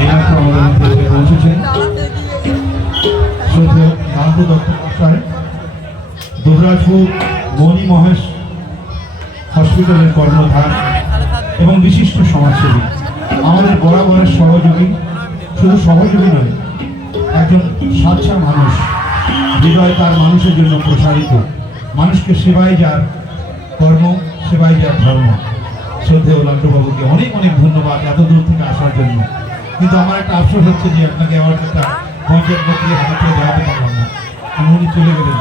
এইমাত্র আমাদের মধ্যে পৌঁছেছেন শ্রদ্ধেয় নারায়ণ দত্ত মহাশয়, দুবরাজপুর মণি মহেশ হসপিটালের কর্ণধার এবং বিশিষ্ট সমাজসেবী, আমাদের বরাবরের সহযোগী, শুধু সহযোগী নয়, একজন সাচ্চা মানুষ, হৃদয় তার মানুষের জন্য প্রসারিত, মানুষকে সেবায় যার কর্ম, সেবায় যার ধর্ম। শ্রদ্ধেয় লাল্টুবাবুকে অনেক অনেক ধন্যবাদ এত দূর থেকে আসার জন্য। কিন্তু আমার একটা আফসোস হচ্ছে যে আপনাকে অ্যাওয়ার্ডটা পঞ্চায়েত মন্ত্রীর হাতে দেওয়াতে পারলাম না, উনি চলে গেলেন।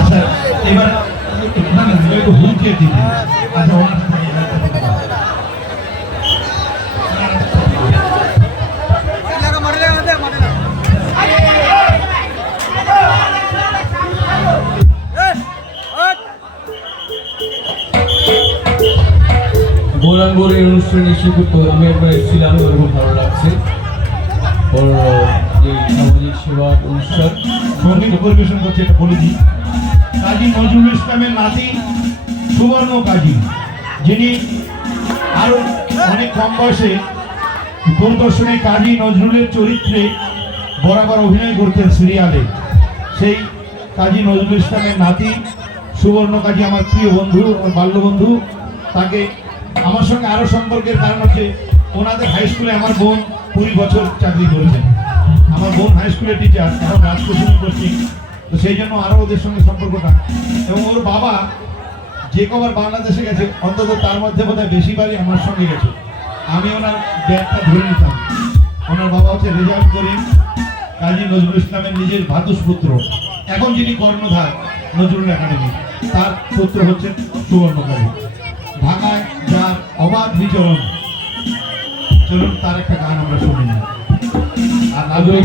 আচ্ছা, এবার একটু হুমকিয়ে দিন। আচ্ছা, ওনার বোলানগর এই অনুষ্ঠানে এসে আমি একবার এসেছিলাম, আমার খুব ভালো লাগছে। ওর এই সামাজিক সেবা অনুষ্ঠান সঙ্গীত পরিবেশন করছে, এটা বলে দিই, কাজী নজরুল ইসলামের নাতি সুবর্ণ কাজী, যিনি আরো অনেক কম বয়সে দূরদর্শনে কাজী নজরুলের চরিত্রে বরাবর অভিনয় করতেন সিরিয়ালে। সেই কাজী নজরুল ইসলামের নাতি সুবর্ণ কাজী আমার প্রিয় বন্ধু, আমার বাল্যবন্ধু। তাকে আমার সঙ্গে আরো সম্পর্কের কারণ হচ্ছে ওনাদের হাই স্কুলে আমার বোন 20 বছর চাকরি করেছেন। আমার বোন হাই স্কুলের টিচার, এখন রাজকোষণ করছি, তো সেই জন্য আরো ওদের সঙ্গে সম্পর্কটা। এবং ওর বাবা যে কবার বাংলাদেশে গেছে অন্তত তার মধ্যে বোধহয় বেশিবারই আমার সঙ্গে গেছে। আমি ওনার ব্যাগটা ধরে নিতাম। ওনার বাবা হচ্ছে রেজাউল করিম, কাজী নজরুল ইসলামের নিজের ভ্রাতুষ্পুত্র, এখন যিনি কর্ণধার নজরুল একাডেমি, তার পুত্র হচ্ছেন সুবর্ণ কাজী। ঢাকায় যার অবাধ বিচরণ, চলুন তার একটা গান আমরা শুনি না। আর নাগরিক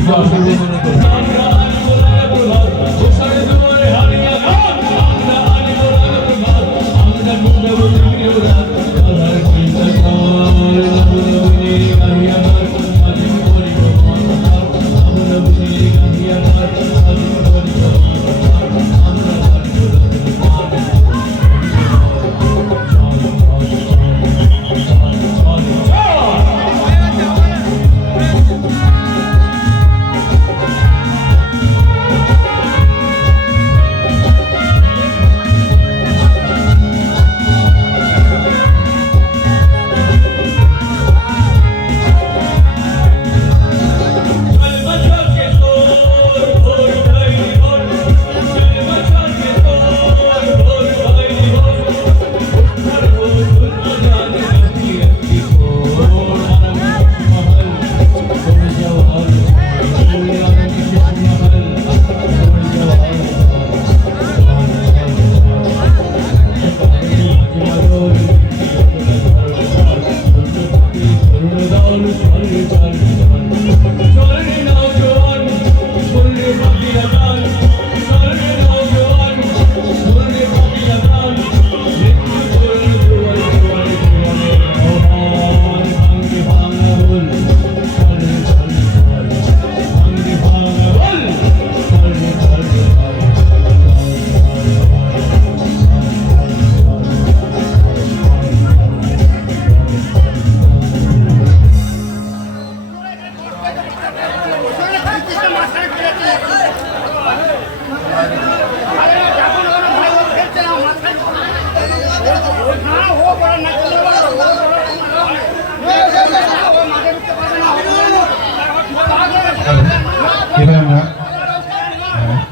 এবার আমরা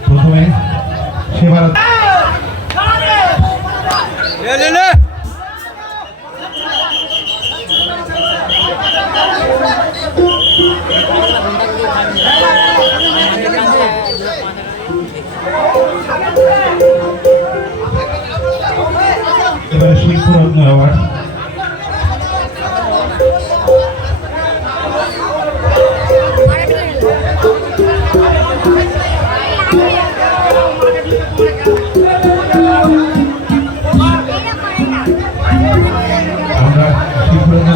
প্রথমে সেবার এবারে শিল্পরত্ন অ্যাওয়ার্ড আমরা শিল্পরত্ন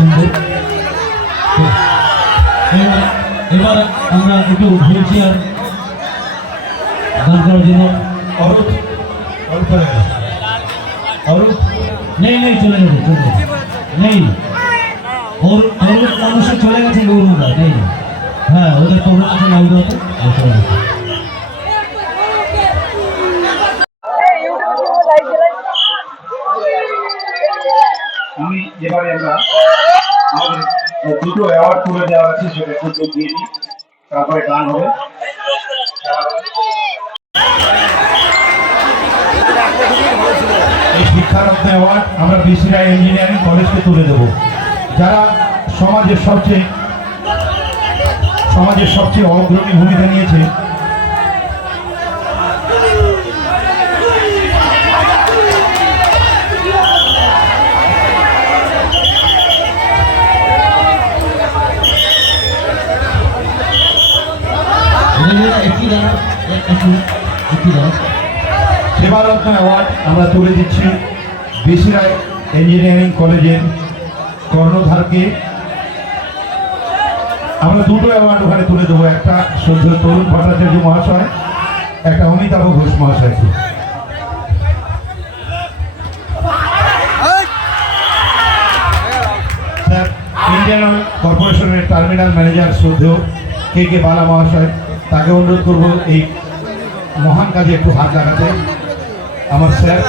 সুন্দর। তো এবার আমরা একটু হুইলচেয়ার দান করার জন্য অরূপ অরূপ অরূপ নেই নেই চলে গেছে নেই ওর মানুষের চলে গেছে গৌরবদা নেই। হ্যাঁ ওদের প্রোগ্রাম আছে লাগবে হতো আমি যেভাবে আমরা আমাদের দুটো অ্যাওয়ার্ড তুলে দেওয়া আছে সেটা একটু দিয়ে দিই, তারপরে গান হবে। এই শিক্ষারত্ন অ্যাওয়ার্ড আমরা বিসিআই ইঞ্জিনিয়ারিং কলেজকে তুলে দেব, যারা সমাজের সবচেয়ে অগ্রণী ভূমিকা নিয়েছে। সেবারত্ন অ্যাওয়ার্ড আমরা তুলে দিচ্ছি বিসিআই ইঞ্জিনিয়ারিং কলেজের কর্ণধারকে। আমরা দুটো অ্যাওয়ার্ড ওখানে তুলে দেবো, একটা শ্রদ্ধেয় তরুণ ভট্টাচার্য মহাশয়, একটা অমিতাভ ঘোষ মহাশয়কে। স্যার, ইন্ডিয়ান অয়েল কর্পোরেশনের টার্মিনাল ম্যানেজার শ্রদ্ধেয় কে বালা মহাশয়, তাকে অনুরোধ করব এই মহান কাজে একটু হাত লাগাতে। আমার স্যার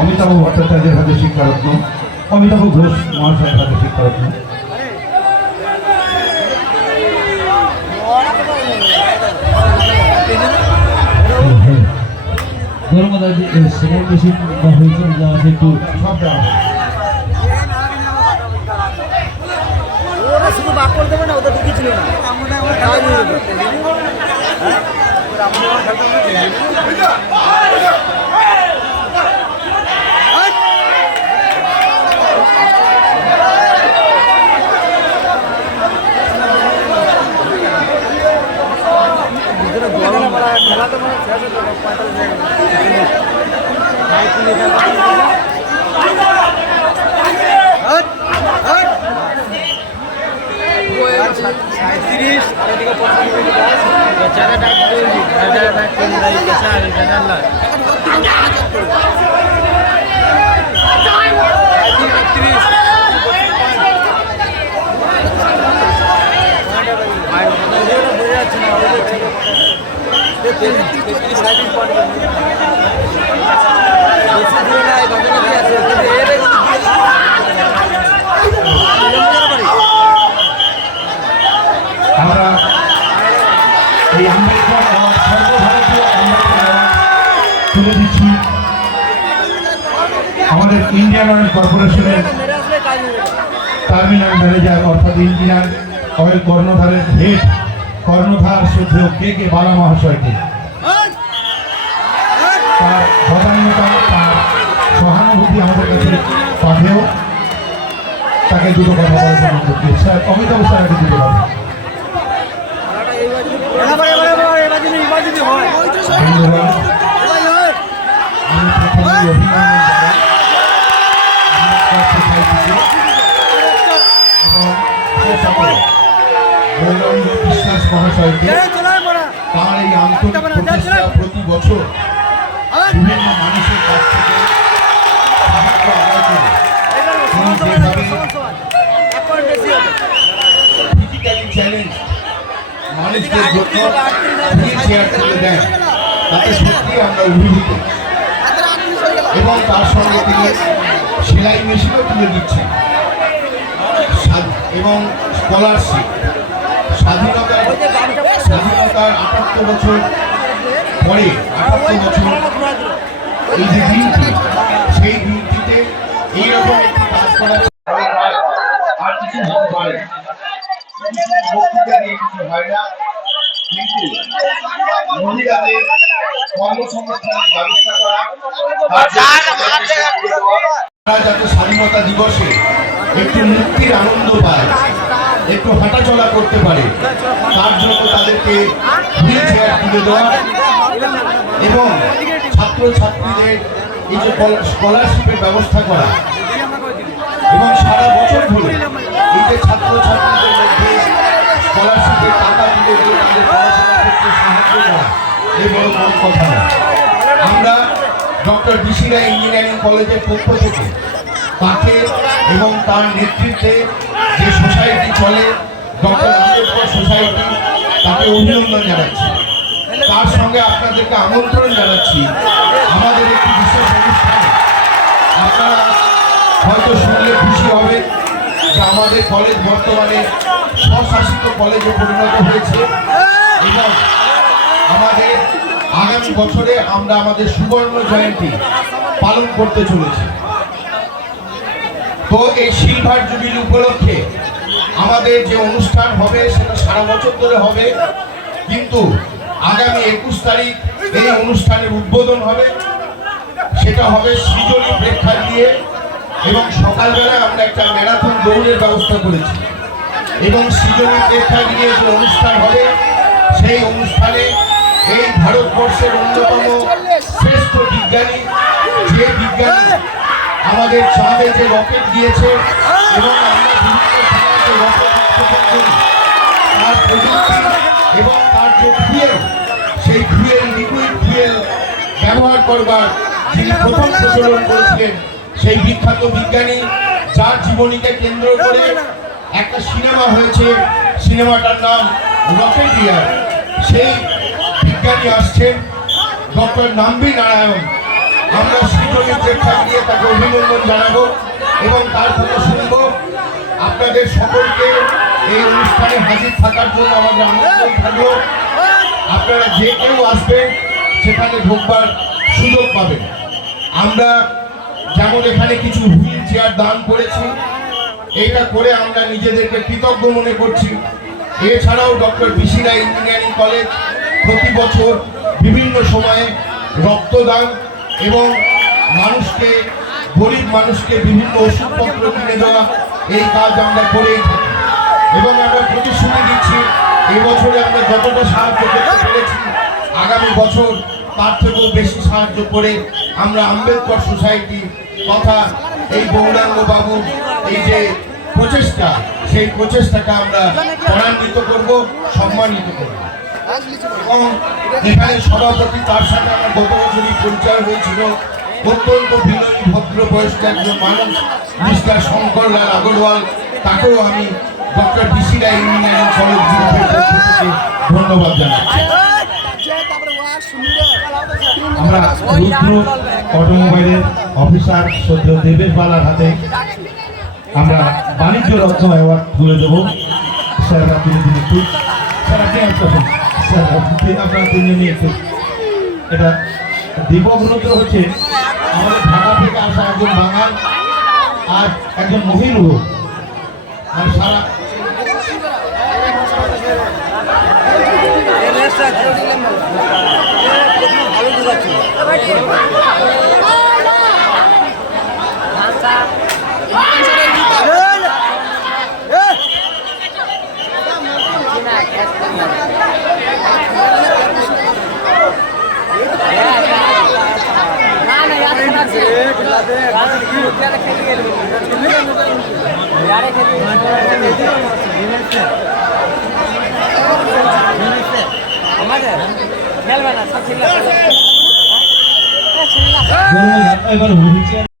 অমিতাভ ভট্টাচার্যের হাতে শিক্ষারত্ন, অমিতাভ ঘোষ মহাশয়ের হাতে শিক্ষারত্ন। গৌরবদা সেখানে বেশি হয়েছে যা আছে একটু সব দেওয়া হবে। ওরা শুধু বাক করে দেবে না, ওদের ঢুকি ছিল না। খেলাতে মানে শেষ হতো না, 37 আর এদিকে 55 বেচারা ডাক তৈরি বেচারা ডাক তৈরি বেচারা বেচারা আমরা এই আম্বেদকর সর্বভারতীয় আম্বেদকর তুলে দিচ্ছি আমাদের ইন্ডিয়ান অয়েল কর্পোরেশনের টার্মিনাল ম্যানেজার অর্থাৎ ইঞ্জিনিয়ার অয়েল কর্ণধারের হেড কর্ণধার শ্রদ্ধেয় কে বালা মহাশয়কে। তার বদান্যতা, তার সহানুভূতি আমাদের কাছে পাঠেও তাকে দুটো কথা বলার জন্য করতে স্যার অমিতাভ স্যারকে দিতে হবে। বিশ্বাস মহাশয়কে তার এই আন্তরিক প্রচেষ্টা প্রতি বছর বিভিন্ন মানুষের কাছ থেকে সাহায্য আদায় করে ফিজিক্যালি চ্যালেঞ্জ মানুষদের জন্য শেয়ার করে দেন, তাতে সত্যি আমরা অভিভূত। এবং তার সঙ্গে তিনি সেলাই মেশিনও তুলে দিচ্ছেন এবং স্কলারশিপ। স্বাধীনতার ৭৮ বছর পরে ৭৮ বছর এই যে দিনটি, সেই দিনটিতে এইরকম একটি কাজ করা হয় না, কিন্তু মহিলাদের কর্মসংস্থানের ব্যবস্থা করা, তারা যাতে স্বাধীনতা দিবসে একটু মুক্তির আনন্দ পায়, একটু হাঁটাচলা করতে পারে, তার জন্য তাদেরকে হুইল চেয়ার তুলে দেওয়া এবং ছাত্রছাত্রীদের এই যে স্কলারশিপের ব্যবস্থা করা এবং সারা বছর ধরে এই যে ছাত্রছাত্রীদের মধ্যে স্কলারশিপের টাকা তুলে দিয়ে তাদের পড়াশোনা করতে সাহায্য করা, এই বড় বড় কথা নয়। আমরা ডক্টর বিসি রায় ইঞ্জিনিয়ারিং কলেজের পক্ষ থেকে তাকে এবং তার নেতৃত্বে যে সোসাইটি চলে, ডক্টর আম্বেদকর সোসাইটি, তাকে অভিনন্দন জানাচ্ছি। তার সঙ্গে আপনাদেরকে আমন্ত্রণ জানাচ্ছি আমাদের একটি বিশেষ অনুষ্ঠানে। আপনারা হয়তো শুনলে খুশি হবে যে আমাদের কলেজ বর্তমানে স্বশাসিত কলেজে পরিণত হয়েছে এবং আমাদের আগামী বছরে আমরা আমাদের সুবর্ণ জয়ন্তী পালন করতে চলেছি। তো এই সিলভার জুবিলি উপলক্ষে আমাদের যে অনুষ্ঠান হবে সেটা সারা বছর ধরে হবে, কিন্তু আগামী 21 তারিখ এই অনুষ্ঠানের উদ্বোধন হবে। সেটা হবে সৃজনী প্রেক্ষার দিয়ে এবং সকালবেলায় আমরা একটা ম্যারাথন দৌড়ের ব্যবস্থা করেছি এবং সৃজনী প্রেক্ষা দিয়ে যে অনুষ্ঠান হবে সেই অনুষ্ঠানে এই ভারতবর্ষের অন্যতম শ্রেষ্ঠ বিজ্ঞানী, যে বিজ্ঞানী আমাদের চাঁদে যে রকেট দিয়েছে এবং আমরা বিভিন্ন সময় যে রকেট উৎক্ষেপণ করি, তার প্রযুক্তি এবং তার যে ফুয়েল, সেই ফুয়েল লিকুইড ফুয়েল ব্যবহার করবার যিনি প্রথম প্রচলন করেছিলেন, সেই বিখ্যাত বিজ্ঞানী, যার জীবনীকে কেন্দ্র করে একটা সিনেমা হয়েছে, সিনেমাটার নাম রকেটিয়ার। সেই বিজ্ঞানী আসছেন ডক্টর নাম্বি নারায়ণ। আমরা সৃজনী প্রেক্ষা দিয়ে তাকে অভিনন্দন জানাবো এবং তার কথা শুনবো। আপনাদের সকলকে এই অনুষ্ঠানে হাজির থাকার জন্য আমাদের আমন্ত্রণ থাকলো। আপনারা যে কেউ আসবেন সেখানে ঢোকবার সুযোগ পাবেন। আমরা যেমন এখানে কিছু হুইল চেয়ার দান করেছি, এইটা করে আমরা নিজেদেরকে কৃতজ্ঞ মনে করছি। এছাড়াও ডক্টর বিসি রায় ইঞ্জিনিয়ারিং কলেজ প্রতি বছর বিভিন্ন সময়ে রক্তদান এবং মানুষকে, গরিব মানুষকে বিভিন্ন ওষুধপত্র কিনে দেওয়া, এই কাজ আমরা করেই থাকি এবং আমরা প্রতিশ্রুতি দিচ্ছি এই বছরে আমরা যতটা সাহায্য করতে পেরেছি আগামী বছর তার থেকেও বেশি সাহায্য করে আমরা আম্বেদকর সোসাইটি তথা এই গৌরাঙ্গ বাবু এই যে প্রচেষ্টা, সেই প্রচেষ্টাকে আমরা ত্বরান্বিত করব, সম্মানিত করব। এবং এখানে সভাপতি, তার সাথে আমার গত বছরই পরিচয় হয়েছিল, অত্যন্ত বিনয়ী ভদ্র বয়স্ক একজন মানুষ, মিস্টার শঙ্কর লাল আগরওয়াল। তাকেও আমি ডক্টর বিসি রায় ইঞ্জিনিয়ারিং কলেজ থেকে ধন্যবাদ জানাচ্ছি। আমরা রুদ্র অটোমোবাইলের অফিসার শ্রদ্ধেয় দেবেশ বালার হাতে আমরা বাণিজ্য রত্ন অ্যাওয়ার্ড তুলে দেবো। স্যার আপনি একটু, স্যার আপনি আসবেন, স্যার আপনারা তিনজনই একটু। এটা দীপক রুদ্র হচ্ছে আমাদের ঢাকা থেকে আসা একজন বাঙাল আর একজন মহিলা, আর সারা খেলবে না, এবার হুইল চেয়ার